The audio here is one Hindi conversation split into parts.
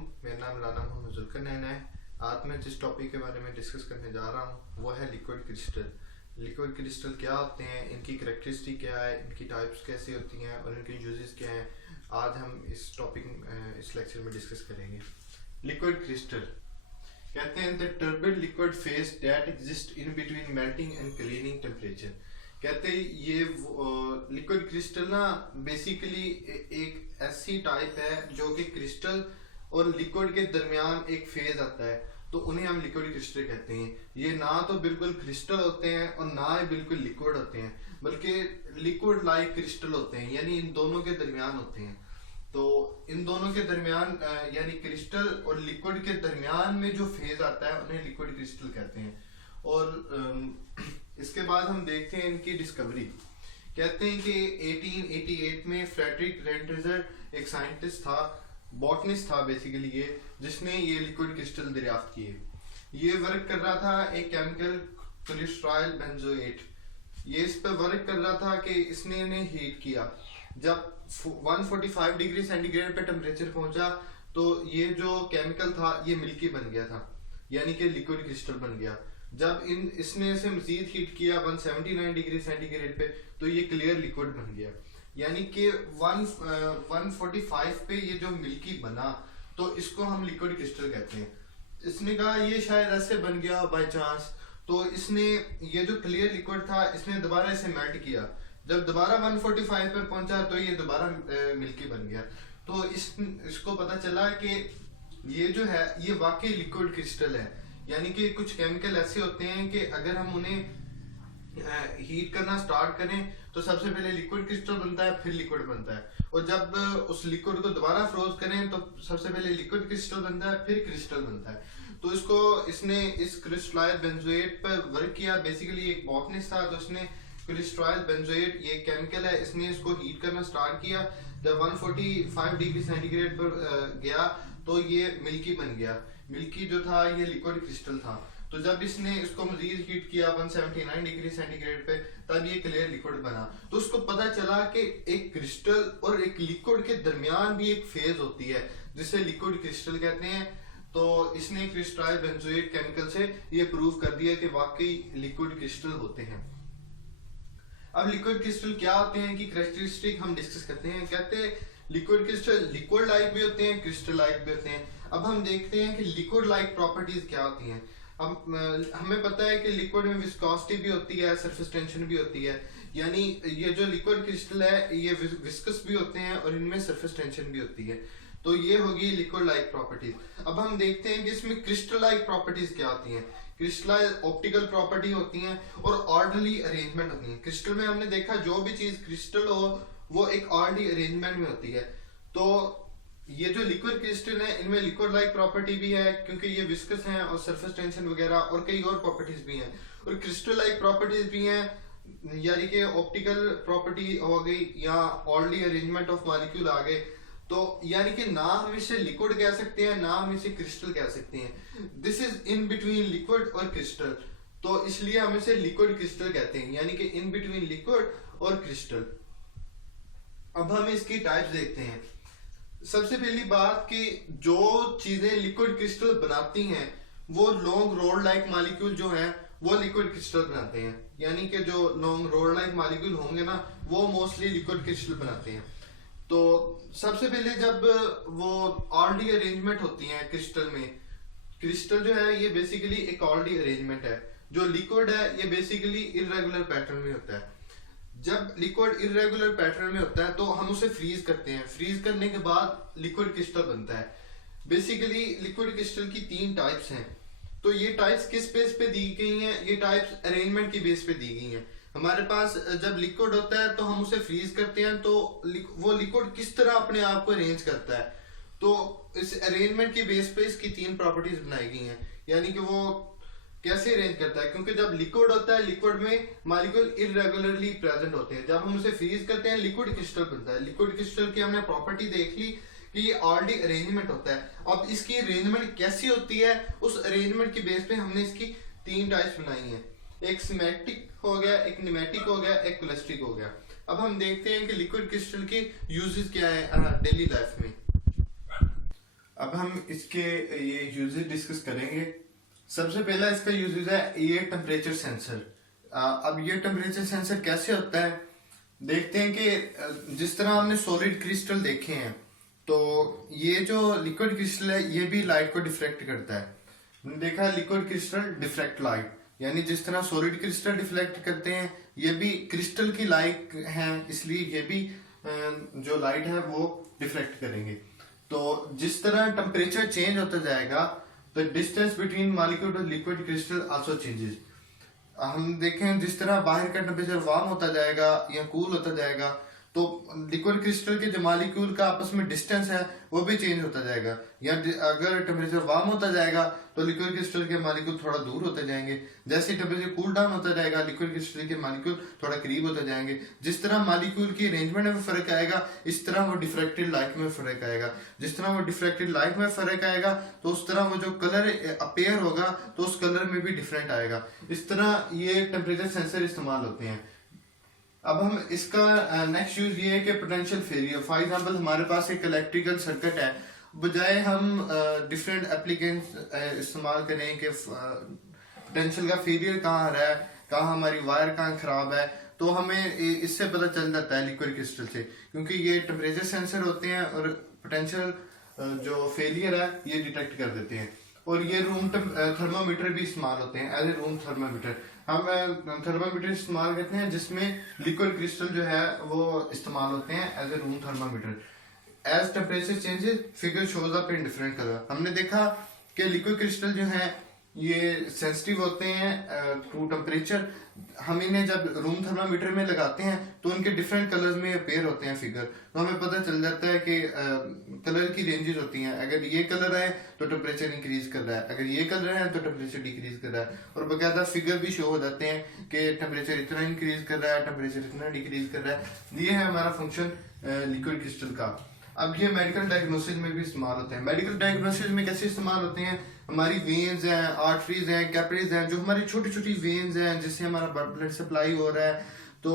मेरा नाम राना मोहम्मद जुल्कर नैन है। आज मैं जिस टॉपिक के बारे में डिस्कस करने जा रहा हूँ वो है लिक्विड क्रिस्टल। लिक्विड क्रिस्टल क्या होते हैं, इनकी करैक्टरिस्टिक क्या है, इनकी टाइप्स कैसी होती हैं और इनके यूजेस क्या हैं, आज हम इस टॉपिक इस लेक्चर में डिस्कस करेंगे। लिक्विड क्रिस्टल कहते हैं the turbid liquid phase that exist in between melting and cleaning temperature. कहते हैं ये लिक्विड क्रिस्टल ना बेसिकली एक ऐसी टाइप है जो कि क्रिस्टल और लिक्विड के दरमियान एक फेज आता है, तो उन्हें हम लिक्विड क्रिस्टल कहते हैं। ये ना तो बिल्कुल क्रिस्टल होते हैं और ना ही बिल्कुल लिक्विड होते हैं, बल्कि लिक्विड लाइक क्रिस्टल होते हैं, यानी इन दोनों के दरमियान होते हैं। तो इन दोनों के दरमियान यानी क्रिस्टल और लिक्विड के दरमियान में जो फेज आता है उन्हें लिक्विड क्रिस्टल कहते हैं। और इसके बाद हम देखते हैं इनकी डिस्कवरी। कहते हैं कि 1888 में फ्रेडरिक रेंटजर एक साइंटिस्ट था, बॉटनिस्ट था बेसिकली ये, जिसने ये लिक्विड क्रिस्टल दरियाफ्त किए। ये वर्क कर रहा था एक केमिकल कोलेस्ट्रॉल बेंजोएट। ये इस पर वर्क कर रहा था कि इसने इन्हें हीट किया। जब 145 डिग्री सेंटीग्रेड पे टेम्परेचर पहुंचा तो ये जो केमिकल था ये मिल्की बन गया था, यानी कि लिक्विड क्रिस्टल बन गया। जब इसने इसे मजीद हीट किया 179 डिग्री सेंटीग्रेड पे तो ये क्लियर लिक्विड बन गया, यानी कि 145 पे ये जो मिल्की बना तो इसको हम लिक्विड क्रिस्टल कहते हैं। इसने कहा ये शायद ऐसे बन गया बाय चांस, तो इसने ये जो क्लियर लिक्विड था इसने दोबारा इसे मेल्ट किया। जब दोबारा 145 पर पहुंचा तो ये दोबारा मिल्की बन गया। तो इसको पता चला कि ये जो है ये वाकई लिक्विड क्रिस्टल है, यानी कि कुछ केमिकल ऐसे होते हैं कि अगर हम उन्हें हीट करना स्टार्ट करें तो सबसे पहले लिक्विड क्रिस्टल बनता है, फिर लिक्विड बनता है, और जब उस लिक्विड को दोबारा फ्रोज करें तो सबसे पहले लिक्विड क्रिस्टल बनता है, फिर क्रिस्टल बनता है। तो इसने इस क्रिस्टलाइल बेंजोएट पर वर्क किया। बेसिकली एक बॉटनिस्ट था तो इसने क्रिस्टलाइल बेंजोएट ये केमिकल है, इसने इसको हीट करना स्टार्ट किया। जब 145 डिग्री सेंटीग्रेड पर गया तो ये मिल्की बन गया। मिल्की जो था ये लिक्विड क्रिस्टल था। तो जब इसने इसको मजीद हीट किया 179 डिग्री सेंटीग्रेड पे तब ये क्लियर लिक्विड बना। तो उसको पता चला कि एक क्रिस्टल और एक लिक्विड के दरमियान भी एक फेज होती है जिसे लिक्विड क्रिस्टल कहते हैं। तो इसने क्रिस्टलाइल बेंजोएट केमिकल से ये प्रूव कर दिया कि वाकई लिक्विड क्रिस्टल होते हैं। अब लिक्विड क्रिस्टल क्या होते हैं कि कैरेक्टरिस्टिक हम डिस्कस करते हैं। कहते हैं लिक्विड क्रिस्टल लिक्विड लाइक भी होते हैं, क्रिस्टल लाइक भी होते हैं। अब हम देखते हैं कि लिक्विड लाइक प्रॉपर्टीज क्या होती हैं। अब हमें पता है कि लिक्विड में विस्कोसिटी भी होती है, सरफेस टेंशन भी होती है, यानी ये जो लिक्विड क्रिस्टल है ये विस्कस भी होते हैं और इनमें सरफेस टेंशन भी होती है। तो ये होगी लिक्विड लाइक प्रॉपर्टीज। अब हम देखते हैं कि इसमें क्रिस्टल लाइक प्रॉपर्टीज क्या होती हैं। क्रिस्टल ऑप्टिकल प्रॉपर्टी होती हैं और ऑर्डरली अरेंजमेंट होती है। क्रिस्टल में हमने देखा जो भी चीज क्रिस्टल हो वो एक ऑर्डरली अरेंजमेंट में होती है। तो ये जो लिक्विड क्रिस्टल है इनमें लिक्विड लाइक प्रॉपर्टी भी है क्योंकि ये विस्कस हैं और सरफेस टेंशन वगैरह और कई और प्रॉपर्टीज भी हैं, और क्रिस्टल लाइक प्रॉपर्टीज भी हैं, यानी कि ऑप्टिकल प्रॉपर्टी हो गई या ऑर्डरली अरेंजमेंट ऑफ मॉलिक्यूल आ गए। तो यानी कि ना हम इसे लिक्विड कह सकते हैं ना हम इसे क्रिस्टल कह सकते हैं। This is in between liquid और क्रिस्टल, तो इसलिए हम इसे लिक्विड क्रिस्टल कहते हैं, यानी कि इन बिटवीन लिक्विड और क्रिस्टल। अब हम इसकी टाइप्स देखते हैं। सबसे पहली बात कि जो चीजें लिक्विड क्रिस्टल बनाती हैं वो लॉन्ग रोड लाइक मॉलिक्यूल जो हैं वो लिक्विड क्रिस्टल बनाते हैं, यानी कि जो लॉन्ग रोड लाइक मॉलिक्यूल होंगे ना वो मोस्टली लिक्विड क्रिस्टल बनाते हैं। तो सबसे पहले जब वो ऑर्डरली अरेंजमेंट होती है क्रिस्टल में, क्रिस्टल जो है ये बेसिकली एक ऑर्डरली अरेंजमेंट है। जो लिक्विड है ये बेसिकली इर्रेगुलर पैटर्न में होता है। जब लिक्विड इर्रेगुलर पैटर्न में होता है तो हम उसे फ्रीज करते हैं। फ्रीज करने के बाद लिक्विड क्रिस्टल बनता है। बेसिकली लिक्विड क्रिस्टल की 3 टाइप्स हैं। तो ये टाइप्स किस बेस पे दी गई हैं? ये टाइप्स अरेंजमेंट की बेस पे दी गई हैं। हमारे पास जब लिक्विड होता है तो हम उसे फ्रीज करते हैं तो वो लिक्विड किस तरह अपने आप को अरेंज करता है। तो इस अरेंजमेंट की बेस पे इसकी 3 प्रॉपर्टीज बनाई गई हैं, यानी कि वो कैसे अरेंज करता है। क्योंकि जब लिक्विड होता है लिक्विड में मॉलिक्यूल इररेगुलरली प्रेजेंट होते हैं। जब हम उसे फ्रीज करते हैं लिक्विड क्रिस्टल बनता है। लिक्विड क्रिस्टल की हमने प्रॉपर्टी देख ली कि ये ऑलरेडी अरेंजमेंट होता है। अब इसकी अरेंजमेंट कैसी होती है उस अरेंजमेंट की बेस पे हमने इसकी 3 टाइप्स बनाई हैं। एक सिमेट्रिक हो गया, एक निमेटिक हो गया, एक क्लस्ट्रिक हो गया। अब हम देखते हैं कि लिक्विड क्रिस्टल के यूजेस क्या है डेली लाइफ में। अब हम इसके ये यूजेस डिस्कस करेंगे। सबसे पहला इसका यूजेस है ये टेम्परेचर सेंसर। अब ये टेम्परेचर सेंसर कैसे होता है, देखते हैं कि जिस तरह हमने सॉलिड क्रिस्टल देखे हैं, तो ये जो लिक्विड क्रिस्टल है ये भी लाइट को डिफ्रेक्ट करता है। हमने देखा है लिक्विड क्रिस्टल डिफ्रेक्ट लाइट, यानी जिस तरह सॉलिड क्रिस्टल डिफ्लेक्ट करते हैं ये भी क्रिस्टल की लाइट है, इसलिए ये भी जो लाइट है वो डिफ्लेक्ट करेंगे। तो जिस तरह टेम्परेचर चेंज होता जाएगा, तो डिस्टेंस बिटवीन मॉलिक्यूल और लिक्विड क्रिस्टल आल्सो चेंजेस। हम देखें जिस तरह बाहर का टेम्परेचर वार्म होता जाएगा या कूल होता जाएगा, तो लिक्विड क्रिस्टल के जो मॉलिक्यूल का आपस में डिस्टेंस है वो भी चेंज होता जाएगा। या अगर टेम्परेचर वार्म होता जाएगा तो लिक्विड क्रिस्टल के मॉलिक्यूल थोड़ा दूर होते जाएंगे, जैसे टेम्परेचर कूल डाउन होता जाएगा लिक्विड क्रिस्टल के मॉलिक्यूल थोड़ा करीब होते जाएंगे। जिस तरह मॉलिक्यूल की अरेंजमेंट में फर्क आएगा, इस तरह वो डिफ्रैक्टेड लाइट में फर्क आएगा। जिस तरह वो डिफ्रैक्टेड लाइट में फर्क आएगा तो उस तरह वो जो कलर अपेयर होगा तो उस कलर में भी डिफरेंट आएगा। इस तरह ये टेम्परेचर सेंसर इस्तेमाल होते हैं। अब हम इसका नेक्स्ट यूज ये है कि पोटेंशियल फेलियर। फॉर एग्जांपल हमारे पास एक इलेक्ट्रिकल सर्किट है, बजाय हम डिफरेंट एप्लीकेंस इस्तेमाल करें कि पोटेंशियल का फेलियर कहाँ आ रहा है, कहाँ हमारी वायर कहाँ खराब है, तो हमें इससे पता चल जाता है लिक्विड क्रिस्टल से, क्योंकि ये टेम्परेचर सेंसर होते हैं और पोटेंशियल जो फेलियर है ये डिटेक्ट कर देते हैं। और ये रूम थर्मामीटर भी इस्तेमाल होते हैं एज ए रूम थर्मामीटर। हम थर्मामीटर इस्तेमाल करते हैं जिसमें लिक्विड क्रिस्टल जो है वो इस्तेमाल होते हैं as a room thermometer. As temperature changes figure shows up in different colour. हमने देखा कि लिक्विड क्रिस्टल जो है ये सेंसिटिव होते हैं टू टेम्परेचर। हम इन्हें जब रूम थर्मामीटर में लगाते हैं तो उनके डिफरेंट कलर्स में अपेयर होते हैं फिगर, तो हमें पता चल जाता है कि कलर की रेंजेस होती हैं। अगर ये कलर है तो टेम्परेचर इंक्रीज कर रहा है, अगर ये कलर है तो टेम्परेचर डिक्रीज कर रहा है, और बाकायदा फिगर भी शो हो जाते हैं कि टेम्परेचर इतना इंक्रीज कर रहा है, टेम्परेचर इतना डिक्रीज कर रहा है। ये है हमारा फंक्शन लिक्विड क्रिस्टल का। अब ये मेडिकल डायग्नोसिस में भी इस्तेमाल होते हैं। मेडिकल डायग्नोसिस में कैसे इस्तेमाल होते हैं, हमारी वेन्स हैं, आर्टरीज हैं, कैपिलरीज हैं, जो हमारी छोटी छोटी वेन्स हैं जिससे हमारा ब्लड सप्लाई हो रहा है, तो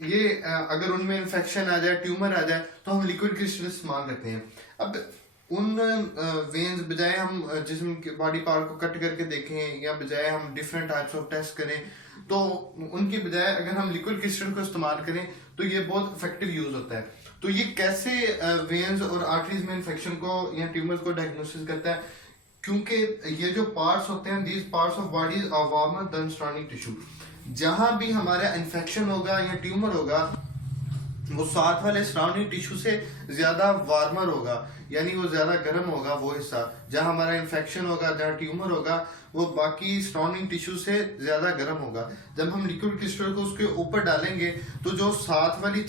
ये अगर उनमें इन्फेक्शन आ जाए, ट्यूमर आ जाए, तो हम लिक्विड क्रिस्टल इस्तेमाल करते हैं। अब उन वेन्स बजाय हम जिस्म के बॉडी पार्ट को कट करके देखें या बजाय हम डिफरेंट टाइप्स ऑफ टेस्ट करें, तो उनकी बजाय अगर हम लिक्विड क्रिस्टल को इस्तेमाल करें तो ये बहुत इफेक्टिव यूज होता है। तो ये कैसे वेन्स और आर्टरीज में इन्फेक्शन को या ट्यूमर्स को डायग्नोसिस करता है, क्योंकि ये जो पार्ट्स होते हैं, these parts of body are warmer than surrounding tissue. जहां भी हमारा इन्फेक्शन होगा या ट्यूमर होगा वो साथ वाले सराउंडिंग टिश्यू से ज्यादा वार्मर होगा, यानी वो ज्यादा गर्म होगा। वो हिस्सा जहां हमारा इन्फेक्शन होगा, जहां ट्यूमर होगा, वो बाकी सराउंडिंग टिश्यू से ज्यादा गर्म होगा। जब हम लिक्विड क्रिस्टल को उसके ऊपर डालेंगे तो जो साथ वाली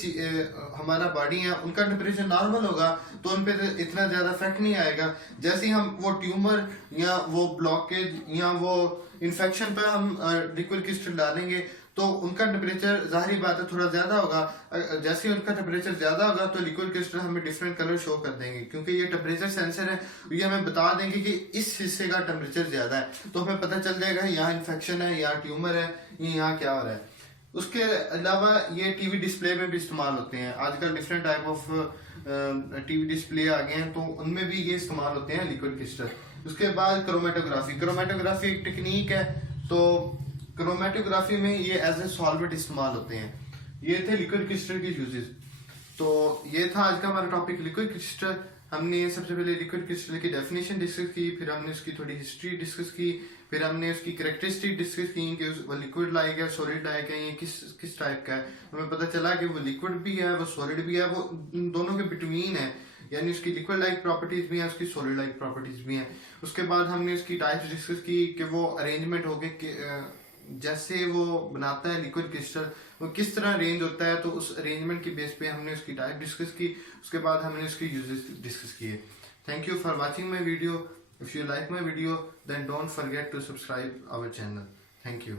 हमारा बॉडी है उनका टेम्परेचर नॉर्मल होगा, तो उन पे इतना ज्यादा इफेक्ट नहीं आएगा। जैसे ही हम वो ट्यूमर या वो ब्लॉकेज या वो इन्फेक्शन पे हम लिक्विड क्रिस्टल डालेंगे तो उनका टेम्परेचर जाहिर बात है थोड़ा ज्यादा होगा। जैसे ही उनका टेम्परेचर ज्यादा होगा तो लिक्विड क्रिस्टल हमें डिफरेंट कलर शो कर देंगे, क्योंकि ये टेम्परेचर सेंसर है, ये हमें बता देंगे कि इस हिस्से का टेम्परेचर ज्यादा है, तो हमें पता चल जाएगा यहाँ इन्फेक्शन है, यहाँ ट्यूमर है, यहाँ क्या हो रहा है। उसके अलावा ये टीवी डिस्प्ले में भी इस्तेमाल होते हैं। आजकल different type of TV display आ गए हैं, तो उनमें भी ये इस्तेमाल होते हैं लिक्विड क्रिस्टल। उसके बाद क्रोमेटोग्राफी। क्रोमेटोग्राफी एक टेक्निक है, तो क्रोमेटोग्राफी में ये एज ए सॉल्वेंट इस्तेमाल होते हैं। ये थे लिक्विड क्रिस्टल के यूजेस। तो ये था आज का हमारा टॉपिक लिक्विड क्रिस्टल। हमने सबसे पहले लिक्विड क्रिस्टल की डेफिनेशन डिस्कस की, फिर हमने उसकी थोड़ी हिस्ट्री डिस्कस की, फिर हमने उसकी कैरेक्टरिस्टिक डिस्कस की कि वो लिक्विड लाइक है, सॉलिड लाइक है, ये किस टाइप का है। हमें पता चला कि वो लिक्विड भी है, वो सॉलिड भी है, वो दोनों के बिटवीन है, यानी उसकी लिक्विड लाइक प्रॉपर्टीज भी हैं, उसकी सॉलिड लाइक प्रॉपर्टीज भी हैं। उसके बाद हमने उसकी टाइप्स डिस्कस की कि वो अरेंजमेंट हो गए, जैसे वो बनाता है लिक्विड क्रिस्टल वो किस तरह अरेंज होता है, तो उस अरेंजमेंट की बेस पे हमने उसकी टाइप डिस्कस की। उसके बाद हमने उसके यूजेस डिस्कस किए। Thank you for watching my video. If you like my video then don't forget to subscribe our channel. Thank you.